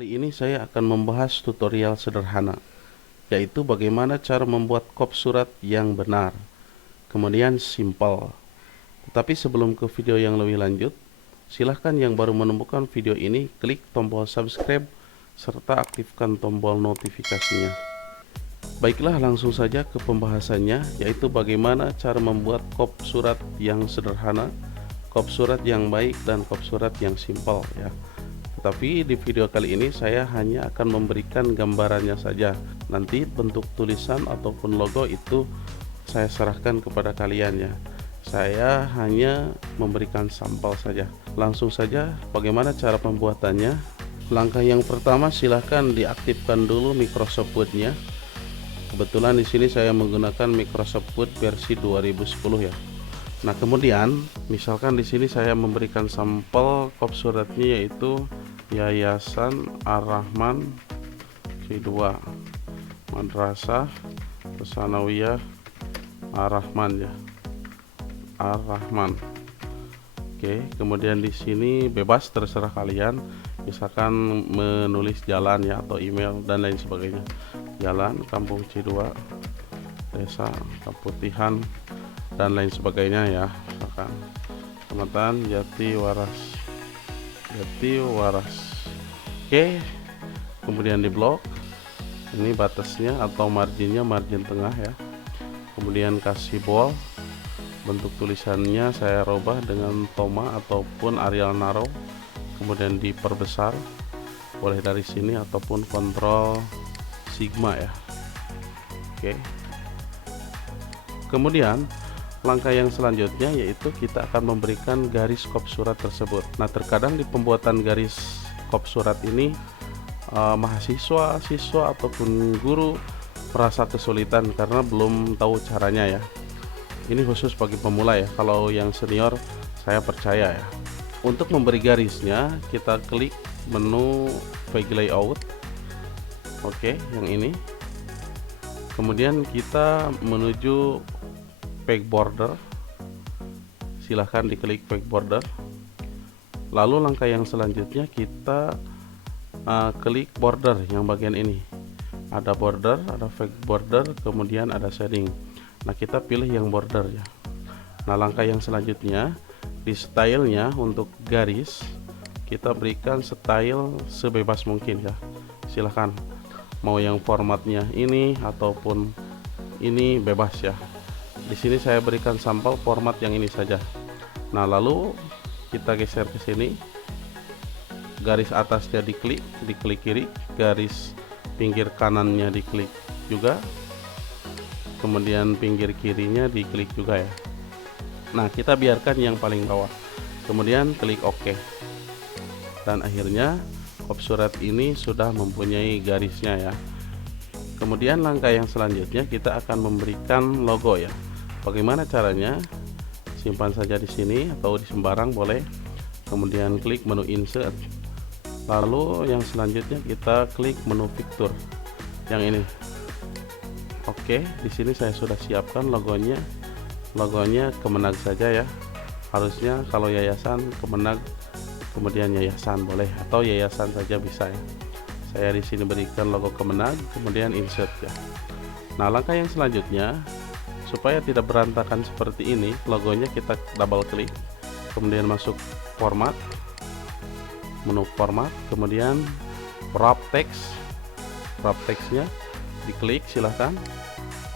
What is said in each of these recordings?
Kali ini saya akan membahas tutorial sederhana, yaitu bagaimana cara membuat kop surat yang benar, kemudian simpel. Tetapi sebelum ke video yang lebih lanjut, silahkan yang baru menemukan video ini klik tombol subscribe serta aktifkan tombol notifikasinya. Baiklah, langsung saja ke pembahasannya, yaitu bagaimana cara membuat kop surat yang sederhana, kop surat yang baik, dan kop surat yang simpel ya. Tetapi di video kali ini saya hanya akan memberikan gambarannya saja. Nanti bentuk tulisan ataupun logo itu saya serahkan kepada kalian ya. Saya hanya memberikan sampel saja. Langsung saja bagaimana cara pembuatannya. Langkah yang pertama, silahkan diaktifkan dulu Microsoft Word-nya. Kebetulan di sini saya menggunakan Microsoft Word versi 2010 ya. Nah, kemudian misalkan di sini saya memberikan sampel kop suratnya, yaitu Yayasan Ar-Rahman C2 Madrasah Tsanawiyah Ar-Rahman ya, Ar-Rahman. Oke, kemudian di sini bebas, terserah kalian, misalkan menulis jalan ya, atau email dan lain sebagainya. Jalan Kampung C2, Desa Kaputihan dan lain sebagainya ya, misalkan Kecamatan Jati Waras. Oke, kemudian di blok ini batasnya atau marginnya, margin tengah ya. Kemudian kasih bold, bentuk tulisannya saya rubah dengan Toma ataupun Arial Narrow, kemudian diperbesar, boleh dari sini ataupun kontrol Sigma ya. Oke, kemudian langkah yang selanjutnya yaitu kita akan memberikan garis kop surat tersebut. Nah, terkadang di pembuatan garis kop surat ini mahasiswa, siswa ataupun guru merasa kesulitan karena belum tahu caranya ya. Ini khusus bagi pemula ya. Kalau yang senior saya percaya ya. Untuk memberi garisnya kita klik menu Page Layout. Oke, yang ini. Kemudian kita menuju Page Border, silahkan diklik Page Border. Lalu langkah yang selanjutnya kita klik border yang bagian ini. Ada border, ada Page Border, kemudian ada shading. Nah, kita pilih yang border ya. Nah, langkah yang selanjutnya di stylenya untuk garis kita berikan style sebebas mungkin ya. Silahkan mau yang formatnya ini ataupun ini, bebas ya. Di sini saya berikan sampel format yang ini saja. Nah, lalu kita geser ke sini. Garis atasnya diklik kiri, garis pinggir kanannya diklik juga. Kemudian pinggir kirinya diklik juga ya. Nah, kita biarkan yang paling bawah. Kemudian klik OK. Dan akhirnya kop surat ini sudah mempunyai garisnya ya. Kemudian langkah yang selanjutnya kita akan memberikan logo ya. Bagaimana caranya? Simpan saja di sini atau di sembarang boleh. Kemudian klik menu Insert. Lalu yang selanjutnya kita klik menu Picture yang ini. Oke, di sini saya sudah siapkan logonya. Logonya Kemenag saja ya. Harusnya kalau yayasan Kemenag, kemudian yayasan boleh, atau yayasan saja bisa ya. Saya di sini berikan logo Kemenag, kemudian Insert ya. Nah, langkah yang selanjutnya supaya tidak berantakan seperti ini, logonya kita double klik, kemudian masuk format, menu format, kemudian wrap text. Wrap textnya diklik silahkan,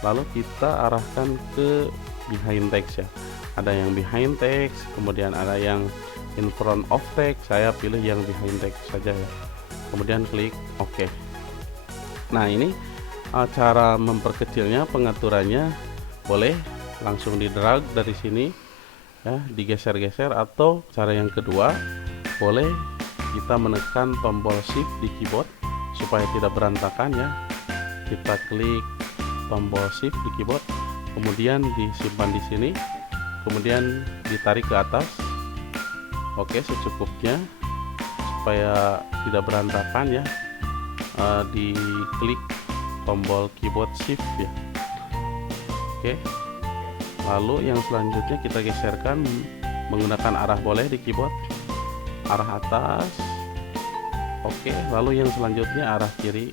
lalu kita arahkan ke behind text ya. Ada yang behind text, kemudian ada yang in front of text. Saya pilih yang behind text saja ya. Kemudian klik OK. Nah, ini cara memperkecilnya, pengaturannya boleh langsung di drag dari sini ya, digeser-geser, atau cara yang kedua boleh kita menekan tombol shift di keyboard supaya tidak berantakan ya. Kita klik tombol shift di keyboard, kemudian disimpan di sini, kemudian ditarik ke atas. Oke, secukupnya supaya tidak berantakan ya. Diklik tombol keyboard shift ya. Oke, lalu yang selanjutnya kita geserkan menggunakan arah boleh di keyboard, arah atas, Oke, lalu yang selanjutnya arah kiri.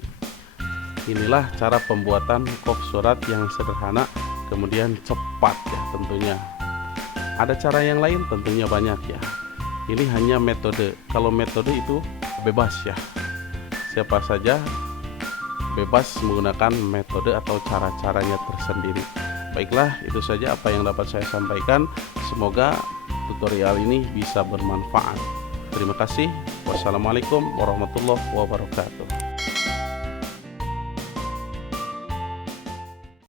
Inilah cara pembuatan kop surat yang sederhana kemudian cepat ya tentunya. Ada cara yang lain tentunya banyak ya. Ini hanya metode. Kalau metode itu bebas ya. Siapa saja bebas menggunakan metode atau cara-caranya tersendiri. Baiklah, itu saja apa yang dapat saya sampaikan. Semoga tutorial ini bisa bermanfaat. Terima kasih. Wassalamualaikum warahmatullahi wabarakatuh.